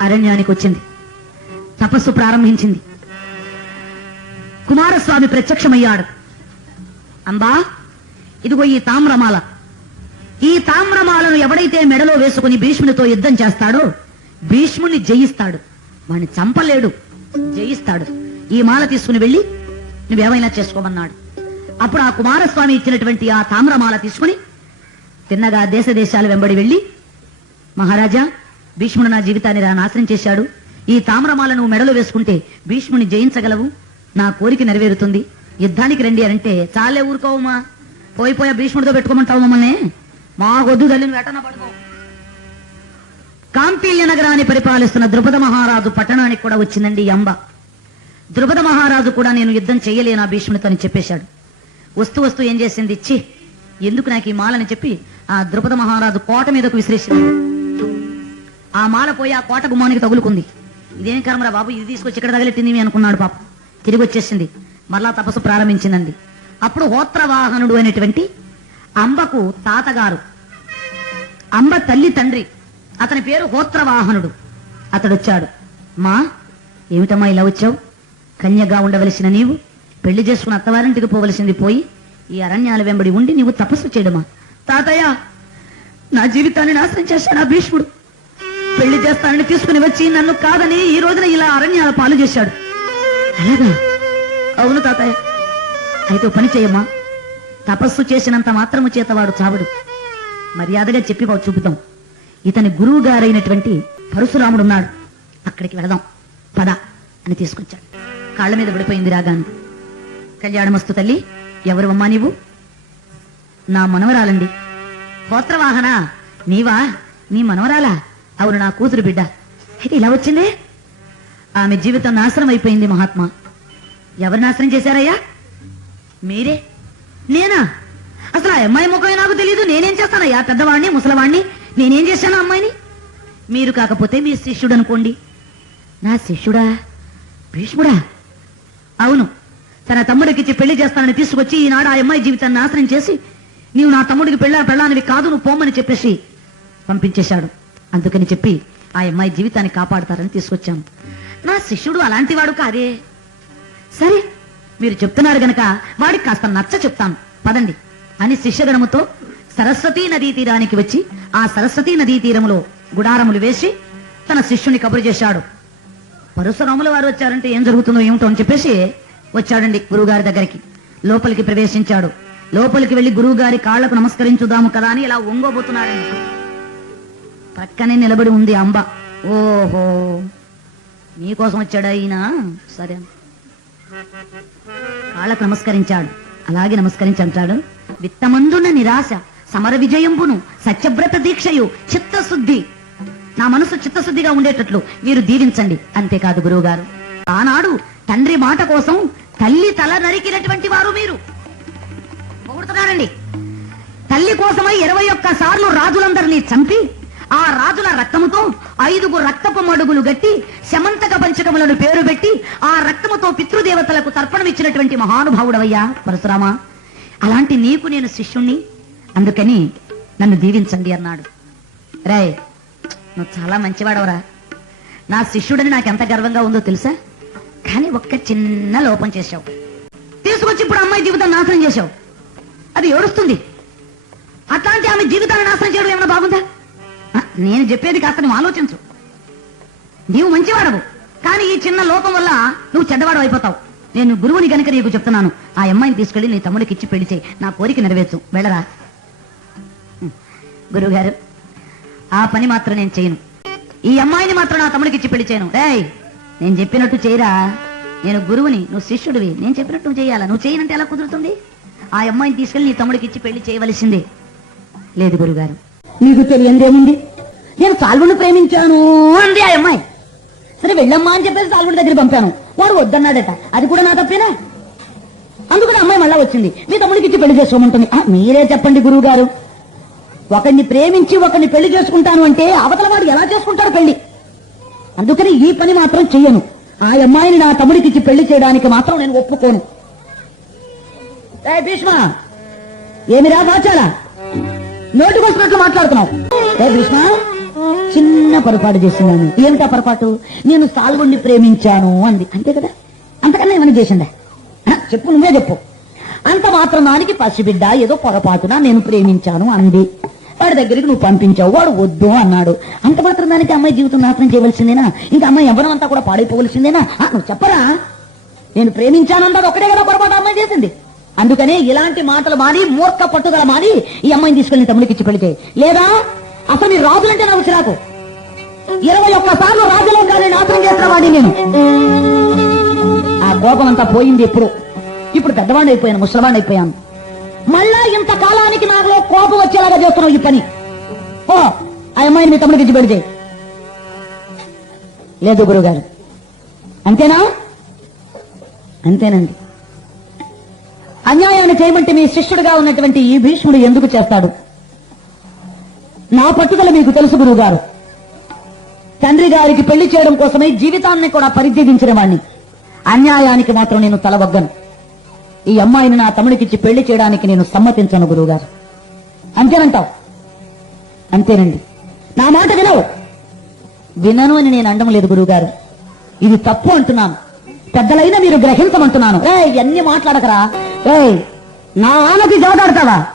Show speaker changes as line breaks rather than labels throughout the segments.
అరణ్యానికి వచ్చింది తపస్సు ప్రారంభించింది. కుమారస్వామి ప్రత్యక్షమయ్యాడు. అంబా ఇదిగో ఈ తామ్రమాల. ఈ తామ్రమాలను ఎవడైతే మెడలో వేసుకుని భీష్మునితో యుద్ధం చేస్తాడో భీష్ముని జయిస్తాడు. వాణ్ణి చంపలేడు జయిస్తాడు. ఈ మాల తీసుకుని వెళ్ళి నువ్వేమైనా చేసుకోమన్నాడు. అప్పుడు ఆ కుమారస్వామి ఇచ్చినటువంటి ఆ తామ్రమాల తీసుకుని తిన్నగా దేశ దేశాలు వెంబడి వెళ్ళి మహారాజా భీష్ముడు నా జీవితాన్ని రా నాశనం చేశాడు. ఈ తామ్రమాల నువ్వు మెడలో వేసుకుంటే భీష్ముని జయించగలవు. నా కోరిక నెరవేరుతుంది. యుద్ధానికి రండి అంటే చాలే ఊరుకోవమ్మా. పోయిపోయా భీష్ముడితో పెట్టుకోమంటావు మమ్మల్ని? మా వద్దు తల్లిని వెటన పడుకో. కాంపిల్య నగరాన్ని పరిపాలిస్తున్న ద్రుపద మహారాజు పట్టణానికి కూడా వచ్చిందండి అంబ. ద్రుపద మహారాజు కూడా నేను యుద్ధం చేయలేనా భీష్ముడితో అని చెప్పేశాడు. వస్తూ వస్తూ ఏం చేసింది? ఇచ్చి ఎందుకు నాకు ఈ మాలని చెప్పి ఆ ద్రుపద మహారాజు కోట మీదకు విసిరేసింది? ఆ మాల పోయి ఆ కోట గుమ్మానికి తగులుకుంది. ఇదేం కర్మరా బాబు? ఇది తీసుకొచ్చి ఇక్కడ తగిలెట్టింది అనుకున్నాడు పాప. తిరిగి వచ్చేసింది. మరలా తపస్సు ప్రారంభించిందండి. అప్పుడు హోత్రవాహనుడు అనేటువంటి అంబకు తాతగారు అంబ తల్లి తండ్రి అతని పేరు హోత్రవాహనుడు. అతడు వచ్చాడు మా ఏమిటమ్మా ఇలా వచ్చావు? కన్యగా ఉండవలసిన నీవు పెళ్ళి చేసుకున్న అత్తవారింటికి పోవలసింది పోయి ఈ అరణ్యాల వెంబడి ఉండి నీవు తపస్సు చేయడమా? తాతయ్య నా జీవితాన్ని నాశనం చేశాడు ఆ భీష్ముడు. పెళ్ళి చేస్తానని తీసుకుని వచ్చి నన్ను కాదని ఈ రోజున ఇలా అరణ్యాల పాలు చేశాడు. అలాగా? అవును తాతయ్య. అయితే పని చేయమ్మా. తపస్సు చేసినంత మాత్రము చేతవాడు చావడు. మర్యాదగా చెప్పి చూపుతాం. ఇతని గురువు గారైనటువంటి పరశురాముడు ఉన్నాడు అక్కడికి వెళదాం. పద అని తీసుకొచ్చాడు. కాళ్ళ మీద పడిపోయింది రాగాను కళ్యాణమస్తు తల్లి ఎవరు అమ్మా నీవు? నా మనవరాలండి. హోత్రవాహన నీవా? నీ మనవరాలా? అవును నా కూతురు బిడ్డ. అయితే ఇలా వచ్చిందే? ఆమె జీవితం నాశనం అయిపోయింది మహాత్మా. ఎవరు నాశనం చేశారయ్యా? మీరే. నేనా? అసలు ఆ అమ్మాయి ముఖమే నాకు తెలియదు నేనేం చేస్తానయ్యా? పెద్దవాడిని ముసలవాడిని నేనేం చేశాను అమ్మాయిని? మీరు కాకపోతే మీ శిష్యుడు అనుకోండి. నా శిష్యుడా? భీష్ముడా? అవును. తన తమ్ముడికిచ్చి పెళ్ళి చేస్తానని తీసుకొచ్చి ఈనాడు ఆ అమ్మాయి జీవితాన్ని నాశనం చేసి నీవు నా తమ్ముడికి పెళ్ళా పెళ్ళానివి కాదు నువ్వు పోమని చెప్పేసి పంపించేశాడు. అందుకని చెప్పి ఆ అమ్మాయి జీవితాన్ని కాపాడతారని తీసుకొచ్చాను నా శిష్యుడు అలాంటి వాడు కాదే. సరే మీరు చెప్తున్నారు గనక వాడికి కాస్త నచ్చ చెప్తాను. పదండి. అని శిష్యగణముతో సరస్వతీ నదీ తీరానికి వచ్చి ఆ సరస్వతీ నదీ తీరములో గుడారములు వేసి తన శిష్యుని కబురు చేశాడు. పరశురాముల వారు వచ్చారంటే ఏం జరుగుతుందో ఏమిటో అని చెప్పేసి వచ్చాడండి గురువుగారి దగ్గరికి. లోపలికి ప్రవేశించాడు. లోపలికి వెళ్ళి గురువుగారి కాళ్ళకు నమస్కరించుదాము కదా అని ఇలా ఒంగోబోతున్నాడండి పక్కనే నిలబడి ఉంది అంబ. ఓహో. నీకోసం వచ్చాడు ఈయన? సరే. కాళ్ళకు నమస్కరించాడు. అలాగే నమస్కరించి అంటాడు నిరాశ సమర విజయంబును సత్యవ్రత దీక్షయు చిత్తశుద్ధి. నా మనసు చిత్తశుద్ధిగా ఉండేటట్లు మీరు దీవించండి. అంతేకాదు గురువుగారు. ఆనాడు తండ్రి మాట కోసం తల్లి తల నరికినటువంటి వారు మీరు. పొగుడుతున్నారండి తల్లి కోసమై ఇరవై ఒక్క సార్లు రాజులందరినీ చంపి ఆ రాజుల రక్తముతో ఐదుగు రక్తపు మడుగులు గట్టి శమంతక పంచకములను పేరు పెట్టి ఆ రక్తముతో పితృదేవతలకు తర్పణమిచ్చినటువంటి మహానుభావుడవయ్యా పరశురామ. అలాంటి నీకు నేను శిష్యుణ్ణి. అందుకని నన్ను దీవించండి అన్నాడు. రే నువ్వు చాలా మంచివాడవరా. నా శిష్యుడని నాకు ఎంత గర్వంగా ఉందో తెలుసా? కానీ ఒక్క చిన్న లోపం చేశావు. తీసుకొచ్చి ఇప్పుడు అమ్మాయి జీవితం నాశనం చేశావు. అది ఏడుస్తుంది. అట్లాంటి ఆమె జీవితాన్ని నాశనం చేయడం ఏమైనా బాగుందా? నేను చెప్పేది కాస్త నువ్వు ఆలోచించు. నీవు మంచివాడవు. కానీ ఈ చిన్న లోపం వల్ల నువ్వు చెడ్డవాడు అయిపోతావు. నేను గురువుని గనుక నీకు చెప్తున్నాను. ఆ అమ్మాయిని తీసుకెళ్ళి నీ తమ్ముడికి ఇచ్చి పెళ్ళి చేయి. నా కోరిక నెరవేర్చు. వెళ్ళరా? గురువుగారు ఆ పని మాత్రం నేను చేయను. ఈ అమ్మాయిని మాత్రం నా తమ్ముడికి ఇచ్చి పెళ్ళి చేయను. డేయ్ నేను చెప్పినట్టు చేయరా? నేను గురువుని నువ్వు శిష్యుడివి. నేను చెప్పినట్టు నువ్వు చేయాలా? నువ్వు చేయనంటే ఎలా కుదురుతుంది? ఆ అమ్మాయిని తీసుకెళ్ళి నీ తమ్ముడికి ఇచ్చి పెళ్ళి చేయవలసిందే. లేదు గురుగారు నీకు తెలియదేముంది? నేను సాల్వుని ప్రేమించాను అంది ఆ అమ్మాయి. సరే వెళ్ళమ్మా అని చెప్పేసి సాల్వుడి దగ్గర పంపాను. వాడు వద్దన్నాడట. అది కూడా నా తప్పేనా? అందుకని అమ్మాయి మళ్ళా వచ్చింది. మీ తమ్ముడికి ఇచ్చి పెళ్ళి చేసుకోమంటుంది. మీరే చెప్పండి గురువు గారు ఒకరిని ప్రేమించి ఒకరిని పెళ్ళి చేసుకుంటాను అంటే అవతల వాడు ఎలా చేసుకుంటాడు పెళ్ళి? అందుకని ఈ పని మాత్రం చెయ్యను. ఆ అమ్మాయిని నా తమ్ముడికి ఇచ్చి పెళ్ళి చేయడానికి మాత్రం నేను ఒప్పుకోను. ఏ భీష్మ! ఏమిరా వాచాలా నోటి వస్తున్నట్లు మాట్లాడుతున్నావు. ఏ భీష్మ! చిన్న పొరపాటు చేసినాను ఏమిటా పొరపాటు? నేను సాల్గొండి ప్రేమించాను అంది. అంతే కదా? అంతకన్నా ఏమైనా చేసిందా? చెప్పు నువ్వే చెప్పు. అంత మాత్రం దానికి పసిబిడ్డ ఏదో పొరపాటున నేను ప్రేమించాను అంది. వాడి దగ్గరికి నువ్వు పంపించావు వాడు వద్దు అన్నాడు. అంత మాత్రం దానికి అమ్మాయి జీవితం నాశనం చేయవలసిందేనా? ఇంకా అమ్మాయి ఎవరం అంతా కూడా పాడైపోవలసిందేనా? నువ్వు చెప్పరా? నేను ప్రేమించానన్నది ఒకటే కదా పొరపాటు అమ్మాయి చేసింది. అందుకనే ఇలాంటి మాటలు మాని మూర్ఖ పట్టుదల మాని ఈ అమ్మాయిని తీసుకెళ్ళి తమ్ముడికి ఇచ్చి పెళ్ళి లేదా అసలు మీరు రాజులంటే నాకు చిరాకు. ఇరవై ఒక్కసార్లు కానీ నాశనం చేసిన వాడిని నేను. ఆ కోపం అంతా పోయింది ఎప్పుడు? ఇప్పుడు పెద్దవాడిని అయిపోయాను ముసలివాడిని అయిపోయాను మళ్ళా ఇంత కాలానికి నాలో కోపం వచ్చేలాగా చేస్తున్నావు ఈ పని. ఓ ఆ అమ్మాయిని మీ తమ్ముడికి ఇచ్చి పెళ్ళి లేదు గురుగారు. అంతేనా? అంతేనండి. అన్యాయాన్ని చేయమంటే మీ శిష్యుడిగా ఉన్నటువంటి ఈ భీష్ముడు ఎందుకు చేస్తాడు? నా పట్టుదల మీకు తెలుసు గురువుగారు. తండ్రి గారికి పెళ్ళి చేయడం కోసమై జీవితాన్ని కూడా పరిత్యజించిన వాణ్ణి. అన్యాయానికి మాత్రం నేను తలవగ్గను. ఈ అమ్మాయిని నా తమ్ముడికిచ్చి పెళ్ళి చేయడానికి నేను సమ్మతించను గురువుగారు. అంతేనంటావు? అంతేనండి. నా మాట వినవు. వినను అని నేను అండం లేదు గురువుగారు. ఇది తప్పు అంటున్నాను. పెద్దలైన మీరు గ్రహించమంటున్నాను. ఏ ఎన్ని మాట్లాడకరా? ఏ నా ఆనకి జోదాడతావా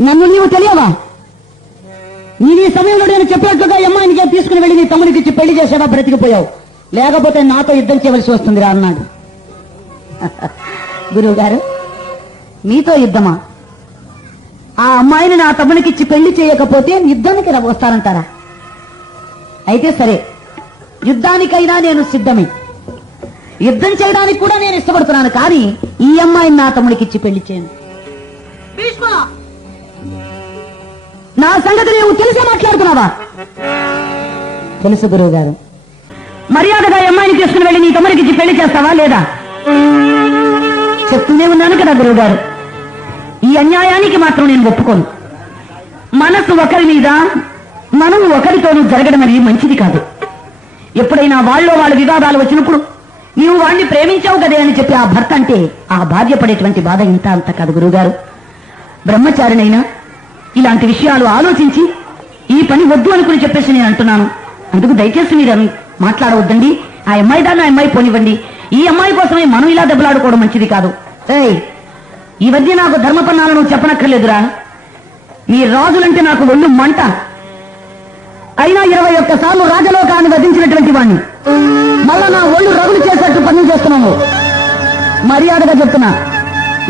నన్ను నీవు తెలియవా? నేను ఈ సమయంలో నేను చెప్పినట్లుగా అమ్మాయిని తీసుకుని వెళ్ళి నీ తమ్ముడికి ఇచ్చి పెళ్ళి చేశాడా బ్రతికిపోయావు? లేకపోతే నాతో యుద్ధం చేయవలసి వస్తుంది రా అన్నాడు. గురువు గారు మీతో యుద్ధమా? ఆ అమ్మాయిని నా తమ్మునికి ఇచ్చి పెళ్ళి చేయకపోతే యుద్ధానికి వస్తారంటారా అయితే సరే యుద్ధానికైనా నేను సిద్ధమే. యుద్ధం చేయడానికి కూడా నేను ఇష్టపడుతున్నాను కానీ ఈ అమ్మాయిని నా తమ్ముడికి ఇచ్చి పెళ్ళి చేయను నా సంగతి నీవు తెలిసే మాట్లాడుతున్నావా? తెలుసు గురువు గారు మర్యాదగా అమ్మాయిని తీసుకుని వెళ్ళి నీ తమ్ముడికి పెళ్ళి చేస్తావా లేదా? చెప్తూనే ఉన్నాను కదా గురువు గారు ఈ అన్యాయానికి మాత్రం నేను ఒప్పుకోను. మనసు ఒకరి మీద మనం ఒకరితోనూ జరగడం అనేది మంచిది కాదు. ఎప్పుడైనా వాళ్ళలో వాళ్ళ వివాదాలు వచ్చినప్పుడు నీవు వాడిని ప్రేమించావు కదే అని చెప్పి ఆ భర్త అంటే ఆ భార్య పడేటువంటి బాధ ఇంత అంత కాదు గురువుగారు. బ్రహ్మచారినైనా ఇలాంటి విషయాలు ఆలోచించి ఈ పని వద్దు అనుకుని చెప్పేసి నేను అంటున్నాను. అందుకు దయచేసి మీరు మాట్లాడవద్దండి. ఆ అమ్మాయి దాన్ని ఆ అమ్మాయి పోనివ్వండి. ఈ అమ్మాయి కోసమే మనం ఇలా దెబ్బలాడుకోవడం మంచిది కాదు. ఏయ్ ఈ మధ్య నాకు ధర్మపన్నాలను చెప్పనక్కర్లేదురా. ఈ రాజులంటే నాకు ఒళ్ళు మంట. అయినా ఇరవై ఒక్క సార్లు రాజలోకాన్ని వధించినటువంటి వాణ్ణి. మళ్ళా నా ఒళ్ళు రగులు చేసేట్టు పనులు చేస్తున్నాము మర్యాదగా చెప్తున్నా.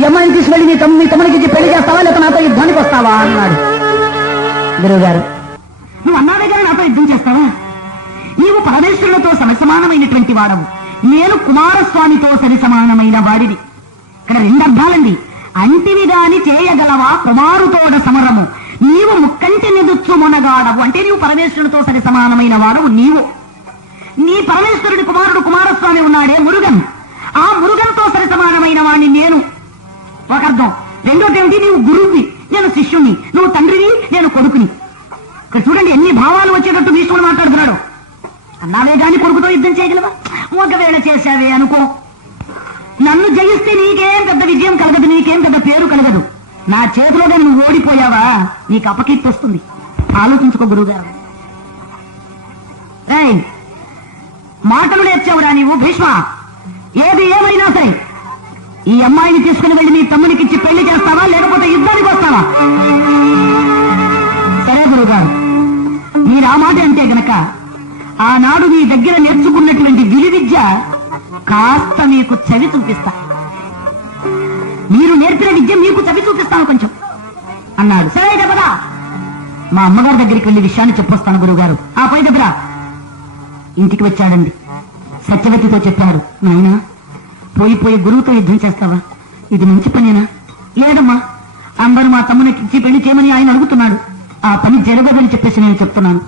ఈ అమ్మాయిని తీసుకెళ్ళి మీ తమ్ముడికి పెళ్ళి గురువు గారు.
నువ్వు అన్నా దగ్గర నాతో యుద్ధం చేస్తావా? నీవు పరమేశ్వరులతో సమసమానమైనటువంటి వాడవు. నేను కుమారస్వామితో సరి సమానమైన వాడివి ఇక్కడ రెండు అర్థాలండి అంటివి గాని చేయగలవా కుమారుతోడ సమరము? నీవు ముక్కంటి నిదుచ్చు మొనగాడవు. అంటే నీవు పరమేశ్వరుడితో సరి సమానమైన వాడవు నీవు. నీ పరమేశ్వరుడి కుమారుడు కుమారస్వామి ఉన్నాడే మురుగన్. ఆ మురుగన్తో సరి సమానమైన వాణ్ణి నేను. ఒక అర్థం. రెండోటి ఏమిటి? నీవు గురువువి. నేను శిష్యుణ్ణి. నువ్వు తండ్రివి నేను కొడుకుని. ఇక్కడ చూడండి ఎన్ని భావాలు వచ్చేటట్టు భీష్ముడు మాట్లాడుతున్నాడు. అన్నావే గాని కొడుకుతో యుద్ధం చేయగలవా? ఒకవేళ చేశావే అనుకో. నన్ను జయిస్తే నీకేం పెద్ద విజయం కలగదు నీకేం పెద్ద పేరు కలగదు. నా చేతిలో నువ్వు ఓడిపోయావా? నీకు అపకీర్తి వస్తుంది. ఆలోచించుకో గురువుగారు. మాటలు నేర్చావురా నీవు భీష్మ. ఏది ఏమైనా సరే ఈ అమ్మాయిని తీసుకుని వెళ్ళి నీ తమ్మునికి ఇచ్చి పెళ్ళి చేస్తావా? లేకపోతే యుద్ధానికి వస్తావా? సరే గురుగారు మీరు ఆ మాట అంటే గనక ఆనాడు మీ దగ్గర నేర్చుకున్నటువంటి విలి విద్య కాస్త మీకు చవి చూపిస్తా. మీరు నేర్పిన విద్య మీకు చవి చూపిస్తాను కొంచెం అన్నాడు. సరే కదా మా అమ్మగారి దగ్గరికి వెళ్ళి విషయాన్ని చెప్పొస్తాను గురుగారు. ఆ పై దగ్గర ఇంటికి వచ్చాడండి. సత్యవతితో చెప్పాడు నాయనా పోయి పోయి గురువుతో యుద్ధం చేస్తావా? ఇది మంచి పనేనా? లేదమ్మా. అందరూ మా తమ్మునికి ఇచ్చి పెళ్ళి చేయమని ఆయన అడుగుతున్నాడు. ఆ పని జరగదని చెప్పేసి నేను చెప్తున్నాను.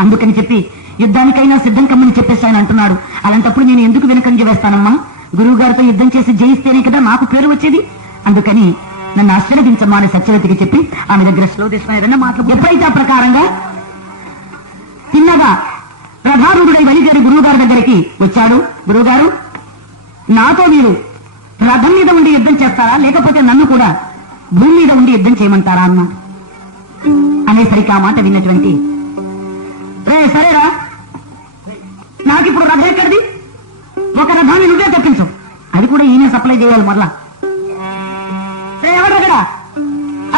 అందుకని చెప్పి యుద్ధానికైనా సిద్ధం కమ్మని చెప్పేసి ఆయన అంటున్నాడు. అలాంటప్పుడు నేను ఎందుకు వెనకంజ వేస్తానమ్మా? గురువు గారితో యుద్ధం చేసి జయిస్తేనే కదా నాకు పేరు వచ్చేది? అందుకని నన్ను ఆశీర్వదించమ్మా అని సత్యవతికి చెప్పి ఆమె దగ్గర స్లో తీసుకుని మాట్లాడు ఎప్పుడైతే ఆ ప్రకారంగా తిన్నగా ప్రధానుడై బలిదేరి గురువు గారి దగ్గరికి వచ్చాడు. గురువుగారు నాతో మీరు రథం మీద ఉండి యుద్ధం చేస్తారా? లేకపోతే నన్ను కూడా భూమి మీద ఉండి యుద్ధం చేయమంటారా అన్న అనేసరికి ఆ మాట విన్నటువంటి నాకు ఇప్పుడు రథం ఎక్కడిది? ఒక రథాన్ని నువ్వే తెప్పించు. అది కూడా ఈయన సప్లై చేయాలి మరలా. రే, ఎవరు అక్కడ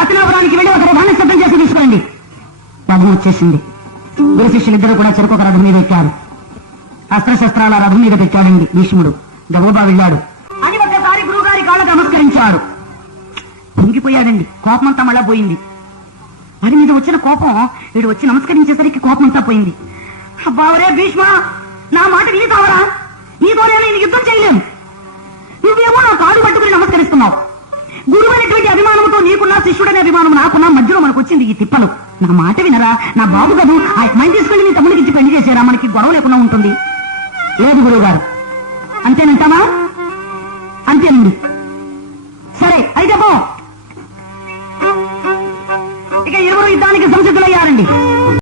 అతనాపురానికి వెళ్ళి ఒక రథాన్ని సిద్ధం చేసి తీసుకురండి. రథం వచ్చేసింది. గురు శిష్యులిద్దరూ కూడా చెరుకు ఒక రథం మీద ఎక్కారు. అస్త్రశస్త్రాల రథం మీద పెట్టాడండి భీష్ముడు. గబగబా వెళ్ళాడు అని ఒకసారి గురువుగారి కాళ్ళకు నమస్కరించాడు పొంగిపోయాడండి కోపం అంతా మళ్ళా పోయింది. మరి మీద వచ్చిన కోపం వీడు వచ్చి నమస్కరించేసరికి కోపం అంతా పోయింది అబ్బావరే భీష్మ నా మాట విని కావరా? నీతో నేను యుద్ధం చేయలేను నువ్వేమో నా కాడు పట్టుకుని నమస్కరిస్తున్నావు. గురువు అనేటువంటి అభిమానంతో నీకున్నా శిష్యుడనే అభిమానం నాకున్నా మధ్యలో మనకు వచ్చింది ఈ తిప్పలు. నా మాట వినరా? నా బాబు కదూ? ఆ అమ్మాయిని తీసుకెళ్ళి మీ తమ్ముడికి ఇచ్చి పెళ్ళి చేసేరా? మనకి గొడవ లేకుండా ఉంటుంది. లేదు గురువు గారు అంతేనంటావా? అంతేనండి. సరే అయితే పో. ఇక ఇరువురు యుద్ధానికి సంసిద్ధులయ్యారండి.